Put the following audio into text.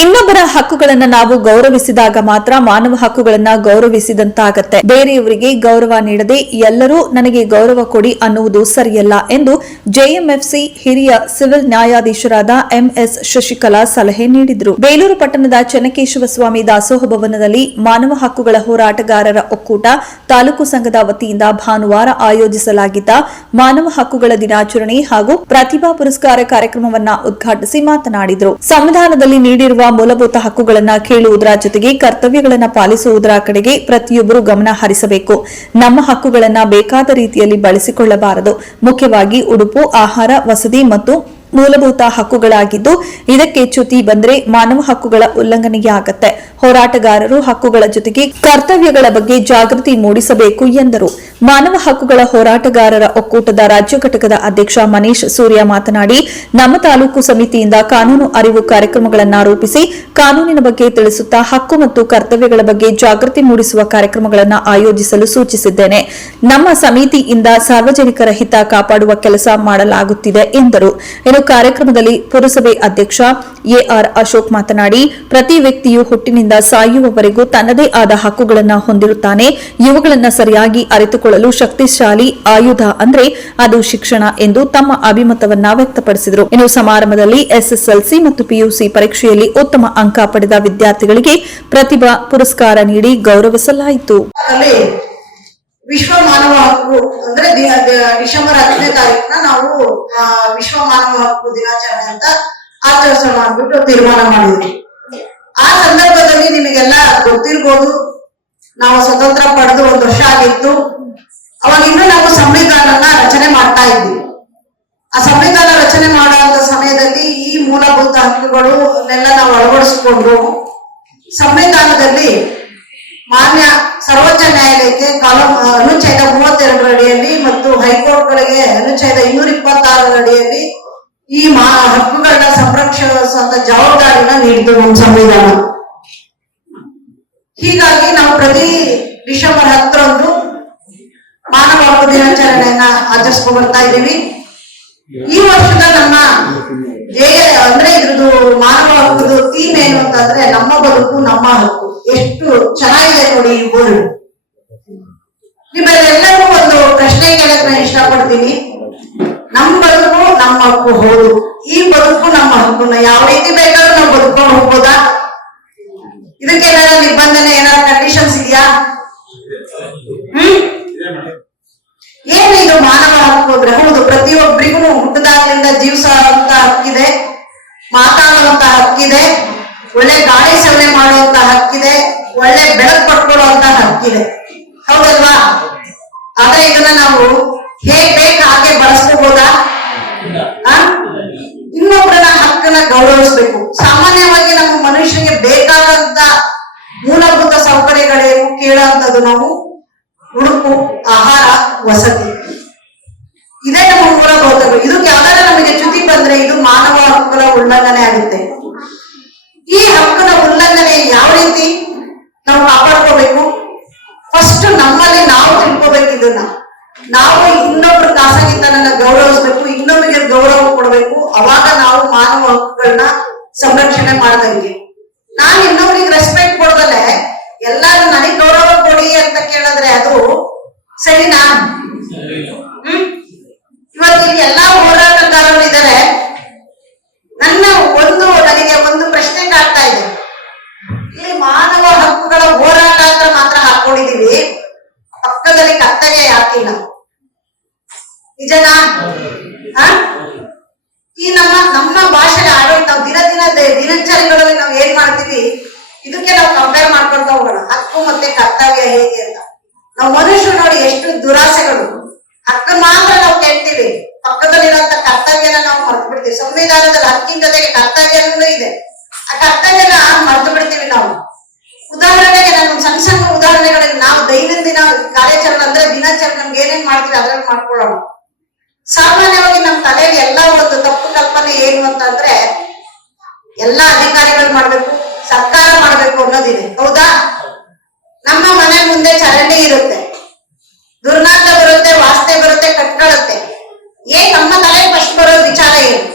ಇನ್ನೊಬ್ಬರ ಹಕ್ಕುಗಳನ್ನ ನಾವು ಗೌರವಿಸಿದಾಗ ಮಾತ್ರ ಮಾನವ ಹಕ್ಕುಗಳನ್ನ ಗೌರವಿಸಿದಂತಾಗತ್ತೆ. ಬೇರೆಯವರಿಗೆ ಗೌರವ ನೀಡದೆ ಎಲ್ಲರೂ ನನಗೆ ಗೌರವ ಕೊಡಿ ಅನ್ನುವುದು ಸರಿಯಲ್ಲ ಎಂದು ಜೆಎಂಎಫ್ಸಿ ಹಿರಿಯ ಸಿವಿಲ್ ನ್ಯಾಯಾಧೀಶರಾದ ಎಂಎಸ್ ಶಶಿಕಲಾ ಸಲಹೆ ನೀಡಿದರು. ಬೇಲೂರು ಪಟ್ಟಣದ ಚೆನ್ನಕೇಶವ ಸ್ವಾಮಿ ದಾಸೋಹ ಭವನದಲ್ಲಿ ಮಾನವ ಹಕ್ಕುಗಳ ಹೋರಾಟಗಾರರ ಒಕ್ಕೂಟ ತಾಲೂಕು ಸಂಘದ ವತಿಯಿಂದ ಭಾನುವಾರ ಆಯೋಜಿಸಲಾಗಿದ್ದ ಮಾನವ ಹಕ್ಕುಗಳ ದಿನಾಚರಣೆ ಹಾಗೂ ಪ್ರತಿಭಾ ಪುರಸ್ಕಾರ ಕಾರ್ಯಕ್ರಮವನ್ನ ಉದ್ಘಾಟಿಸಿ ಮಾತನಾಡಿದರು. ಸಂವಿಧಾನದಲ್ಲಿ ನೀಡಿರುವ ಮೂಲಭೂತ ಹಕ್ಕುಗಳನ್ನು ಕೇಳುವುದರ ಜೊತೆಗೆ ಕರ್ತವ್ಯಗಳನ್ನು ಪಾಲಿಸುವುದರ ಕಡೆಗೆ ಪ್ರತಿಯೊಬ್ಬರು ಗಮನ ಹರಿಸಬೇಕು. ನಮ್ಮ ಹಕ್ಕುಗಳನ್ನು ಬೇಕಾದ ರೀತಿಯಲ್ಲಿ ಬಳಸಿಕೊಳ್ಳಬಾರದು. ಮುಖ್ಯವಾಗಿ ಉಡುಪು, ಆಹಾರ, ವಸತಿ ಮತ್ತು ಮೂಲಭೂತ ಹಕ್ಕುಗಳಾಗಿದ್ದು ಇದಕ್ಕೆ ಚ್ಯುತಿ ಬಂದರೆ ಮಾನವ ಹಕ್ಕುಗಳ ಉಲ್ಲಂಘನೆಯಾಗತ್ತೆ ಹೋರಾಟಗಾರರು ಹಕ್ಕುಗಳ ಜೊತೆಗೆ ಕರ್ತವ್ಯಗಳ ಬಗ್ಗೆ ಜಾಗೃತಿ ಮೂಡಿಸಬೇಕು ಎಂದರು. ಮಾನವ ಹಕ್ಕುಗಳ ಹೋರಾಟಗಾರರ ಒಕ್ಕೂಟದ ರಾಜ್ಯ ಘಟಕದ ಅಧ್ಯಕ್ಷ ಮನೀಶ್ ಸೂರ್ಯ ಮಾತನಾಡಿ, ನಮ್ಮ ತಾಲೂಕು ಸಮಿತಿಯಿಂದ ಕಾನೂನು ಅರಿವು ಕಾರ್ಯಕ್ರಮಗಳನ್ನು ರೂಪಿಸಿ ಕಾನೂನಿನ ಬಗ್ಗೆ ತಿಳಿಸುತ್ತಾ ಹಕ್ಕು ಮತ್ತು ಕರ್ತವ್ಯಗಳ ಬಗ್ಗೆ ಜಾಗೃತಿ ಮೂಡಿಸುವ ಕಾರ್ಯಕ್ರಮಗಳನ್ನು ಆಯೋಜಿಸಲು ಸೂಚಿಸಿದ್ದೇನೆ. ನಮ್ಮ ಸಮಿತಿಯಿಂದ ಸಾರ್ವಜನಿಕರ ಹಿತ ಕಾಪಾಡುವ ಕೆಲಸ ಮಾಡಲಾಗುತ್ತಿದೆ ಎಂದರು. ಕಾರ್ಯಕ್ರಮದಲ್ಲಿ ಪುರಸಭೆ ಅಧ್ಯಕ್ಷ ಎಆರ್ ಅಶೋಕ್ ಮಾತನಾಡಿ, ಪ್ರತಿ ವ್ಯಕ್ತಿಯು ಹುಟ್ಟಿನಿಂದ ಸಾಯುವವರೆಗೂ ತನ್ನದೇ ಆದ ಹಕ್ಕುಗಳನ್ನು ಹೊಂದಿರುತ್ತಾನೆ. ಇವುಗಳನ್ನು ಸರಿಯಾಗಿ ಅರಿತುಕೊಳ್ಳಲು ಶಕ್ತಿಶಾಲಿ ಆಯುಧ ಅಂದ್ರೆ ಅದು ಶಿಕ್ಷಣ ಎಂದು ತಮ್ಮ ಅಭಿಮತವನ್ನ ವ್ಯಕ್ತಪಡಿಸಿದರು. ಇನ್ನು ಸಮಾರಂಭದಲ್ಲಿ ಎಸ್ಎಸ್ಎಲ್ಸಿ ಮತ್ತು ಪಿಯುಸಿ ಪರೀಕ್ಷೆಯಲ್ಲಿ ಉತ್ತಮ ಅಂಕ ಪಡೆದ ವಿದ್ಯಾರ್ಥಿಗಳಿಗೆ ಪ್ರತಿಭಾ ಪುರಸ್ಕಾರ ನೀಡಿ ಗೌರವಿಸಲಾಯಿತು. ವಿಶ್ವ ಮಾನವ ಹಕ್ಕು ಅಂದ್ರೆ ಡಿಸೆಂಬರ್ ಹತ್ತನೇ ತಾರೀಕನ್ನ ನಾವು ವಿಶ್ವ ಮಾನವ ಹಕ್ಕು ದಿನಾಚರಣೆ ಅಂತ ಆಚರಿಸೋಣ ಅಂದ್ಬಿಟ್ಟು ತೀರ್ಮಾನ ಮಾಡಿದ್ವಿ. ಆ ಸಂದರ್ಭದಲ್ಲಿ ನಿಮಗೆಲ್ಲ ಗೊತ್ತಿರ್ಬೋದು, ನಾವು ಸ್ವತಂತ್ರ ಪಡೆದು ಒಂದು ವರ್ಷ ಆಗಿತ್ತು. ಅವಾಗ ಇನ್ನೂ ನಾವು ಸಂವಿಧಾನನ ರಚನೆ ಮಾಡ್ತಾ ಇದ್ವಿ. ಆ ಸಂವಿಧಾನ ರಚನೆ ಮಾಡುವಂತ ಸಮಯದಲ್ಲಿ ಈ ಮೂಲಭೂತ ಹಕ್ಕುಗಳು ನಾವು ಅಳವಡಿಸಿಕೊಂಡು, ಸಂವಿಧಾನದಲ್ಲಿ ಮಾನ್ಯ ಸರ್ವೋಚ್ಚ ನ್ಯಾಯಾಲಯಕ್ಕೆ ಕಾಲಂ ಅನುಚ್ಛೇದ ಮೂವತ್ತೆರಡರ ಅಡಿಯಲ್ಲಿ ಮತ್ತು ಹೈಕೋರ್ಟ್ಗಳಿಗೆ ಅನುಚ್ಛೇದ ಇನ್ನೂರ ಇಪ್ಪತ್ತಾರರ ಅಡಿಯಲ್ಲಿ ಈ ಮಾ, ಹಕ್ಕುಗಳನ್ನ ಸಂರಕ್ಷಿಸುವಂತ ಜವಾಬ್ದಾರಿನ ನೀಡಿತು ನಮ್ಮ ಸಂವಿಧಾನ. ಹೀಗಾಗಿ ನಾವು ಪ್ರತಿ ಡಿಸೆಂಬರ್ ಹತ್ತರಂದು ಮಾನವ ಹಕ್ಕು ದಿನಾಚರಣೆಯನ್ನ ಆಚರಿಸ್ಕೊಂಡು ಬರ್ತಾ ಇದ್ದೀವಿ. ಈ ವರ್ಷದ ನಮ್ಮ ಧ್ಯೇಯ ಅಂದ್ರೆ ಇದ್ರದ್ದು ಮಾನವ ಹಕ್ಕುದು ಥೀಮ್ ಏನು ಅಂತಂದ್ರೆ ನಮ್ಮ ಬದುಕು, ನಮ್ಮ ಹಕ್ಕು. ಎಷ್ಟು ಚೆನ್ನಾಗಿದೆ ನೋಡಿ ಈ ಊರು ನಿಮ್ಮೆಲ್ಲರಿಗೂ ಒಂದು ಪ್ರಶ್ನೆ ಕೇಳಕ್ ನಾನು ಇಷ್ಟಪಡ್ತೀನಿ. ನಮ್ ಬದುಕು ನಮ್ಮ ಹಕ್ಕು, ಹೌದು. ಈ ಬದುಕು ನಮ್ಮ ಹಕ್ಕುನ ಯಾವ ರೀತಿ ಬೇಕಾದ್ರೂ ನಾವು ಬದುಕೊಂಡು ಹೋಗ್ಬೋದಾ? ಇದಕ್ಕೆ ಏನಾರ ನಿಬಂಧನೆ ಏನಾರ ಕಂಡೀಷನ್ಸ್ ಇದೆಯಾ? ಹ್ಮ್? ಇದು ಮಾನವ ಹಕ್ಕು ಅಂದ್ರೆ? ಹೌದು, ಪ್ರತಿಯೊಬ್ಬರಿಗೂ ಹುಟ್ಟದಾಗ್ಲಿಂದ ಜೀವಿಸುವಂತ ಹಕ್ಕಿದೆ, ಮಾತಾಡುವಂತ ಹಕ್ಕಿದೆ. ಒಳ್ಳೆ ಗಾಳಿ ಸೇವನೆ ಮಾಡುವಂತ ಹಕ್ಕಿದೆ ಹೌದಲ್ವಾ? ಆದ್ರೆ ಇದನ್ನ ನಾವು ಹೇಗ್ ಬೇಕು ಹಾಗೆ ಬಳಸ್ಕೋಬಹುದಾ? ಇನ್ನೊಬ್ಬರನ್ನ ಹಕ್ಕನ್ನ ಗೌರವಿಸ್ಬೇಕು. ಸಾಮಾನ್ಯವಾಗಿ ನಮ್ಮ ಮನುಷ್ಯನಿಗೆ ಬೇಕಾದಂತ ಮೂಲಭೂತ ಸೌಕರ್ಯಗಳೇನು ಕೇಳುವಂತದ್ದು ನಾವು ಉಡುಪು, ಆಹಾರ, ವಸತಿ. ಇದೇ ನಮ್ಮ ಮೂಲಭೂತಗಳು ಇದಕ್ಕೆ ಯಾವ್ದಾರ ನಮಗೆ ಚ್ಯುತಿ ಬಂದ್ರೆ ಇದು ಮಾನವ ಹಕ್ಕುಗಳ ಉಲ್ಲಂಘನೆ ಆಗುತ್ತೆ. ಈ ಹಕ್ಕುನ ಇದನ್ನ. ನಾವು ಇನ್ನೊಬ್ರ ಖಾಸಗಿತನನ್ನ ಗೌರವಿಸ್ಬೇಕು ಇನ್ನೊಬ್ಬರಿಗೆ ಗೌರವ ಕೊಡಬೇಕು. ಅವಾಗ ನಾವು ಮಾನವ ಹಕ್ಕುಗಳನ್ನ ಸಂರಕ್ಷಣೆ ಮಾಡ್ದಂಗೆ. ನಾನು ಇನ್ನೊಬ್ರಿಗೆ ರೆಸ್ಪೆಕ್ಟ್ ಕೊಡ್ದಲೆ ಎಲ್ಲಾರು ನನಗ್ ಗೌರವ ಕೊಡಿ ಅಂತ ಕೇಳಿದ್ರೆ ಅದು ಸರಿನಾ? ಹ್ಮ್ ಇವತ್ತು ಇಲ್ಲಿ ಎಲ್ಲಾ ಹೋರಾಟಗಾರರು ಇದ್ದಾರೆ ನನ್ನ ಒಂದು ನನಗೆ ಒಂದು ಪ್ರಶ್ನೆ ಕಾಡ್ತಾ ಇದೆ ಇಲ್ಲಿ ಮಾನವ ಹಕ್ಕುಗಳ ಹೋರಾಟ ಅಂತ ಮಾತ್ರ ಹಾಕೊಂಡಿದೀವಿ ಪಕ್ಕದಲ್ಲಿ ಕರ್ತವ್ಯ ಯಾಕಿಲ್ಲ ನಿಜನಾ? ಈ ನಮ್ಮ ನಮ್ಮ ಭಾಷೆಗೆ ಆಡಳಿತ ನಾವು ದಿನ ದಿನ ದಿನಚರಿಗಳಲ್ಲಿ ನಾವು ಏನ್ ಮಾಡ್ತೀವಿ? ಇದಕ್ಕೆ ನಾವು ಕಂಪೇರ್ ಮಾಡ್ಕೊಂತ ಹೋಗೋಣ. ಹಕ್ಕು ಮತ್ತೆ ಕರ್ತವ್ಯ ಹೇಗೆ ಅಂತ. ನಾವು ಮನುಷ್ಯರು ನೋಡಿ ಎಷ್ಟು ದುರಾಸೆಗಳು. ಹಕ್ಕು ಮಾತ್ರ ನಾವು ಕೇಳ್ತೀವಿ. ಪಕ್ಕದಲ್ಲಿರುವಂತ ಕರ್ತವ್ಯನ ನಾವು ಮರ್ತು ಬಿಡ್ತೀವಿ. ಸಂವಿಧಾನದಲ್ಲಿ ಹಕ್ಕಿನ ಜೊತೆಗೆ ಕರ್ತವ್ಯನೂ ಇದೆ. ಆ ಕರ್ತವ್ಯನ ಮರ್ತು ಬಿಡ್ತೀವಿ ನಾವು. ಉದಾಹರಣೆಗೆ ನಾನು ಸಣ್ಣ ಸಣ್ಣ ಉದಾಹರಣೆಗಳಿಗೆ ನಾವು ದೈನಂದಿನ ಕಾರ್ಯಾಚರಣೆ ಅಂದ್ರೆ ದಿನಾಚರಣೆ ನಮ್ಗೆ ಏನೇನ್ ಮಾಡ್ತೀವಿ ಅದ್ರಲ್ಲಿ ಮಾಡ್ಕೊಳ್ಳೋಣ. ಸಾಮಾನ್ಯವಾಗಿ ನಮ್ಮ ತಲೆಯಲ್ಲಿ ಎಲ್ಲ ಒಂದು ತಪ್ಪು ಕಲ್ಪನೆ ಏನು ಅಂತಂದ್ರೆ ಎಲ್ಲ ಅಧಿಕಾರಿಗಳು ಮಾಡ್ಬೇಕು, ಸರ್ಕಾರ ಮಾಡ್ಬೇಕು ಅನ್ನೋದಿದೆ. ಹೌದಾ? ನಮ್ಮ ಮನೆ ಮುಂದೆ ಚರಂಡಿ ಇರುತ್ತೆ. ದುರ್ನಾತ ಬರುತ್ತೆ, ವಾಸ್ತೆ ಬರುತ್ತೆ ಕಟ್ಕೊಳ್ಳುತ್ತೆ ಏನ್ ನಮ್ಮ ತಲೆ ಫಸ್ಟ್ ಬರೋ ವಿಚಾರ ಏನು?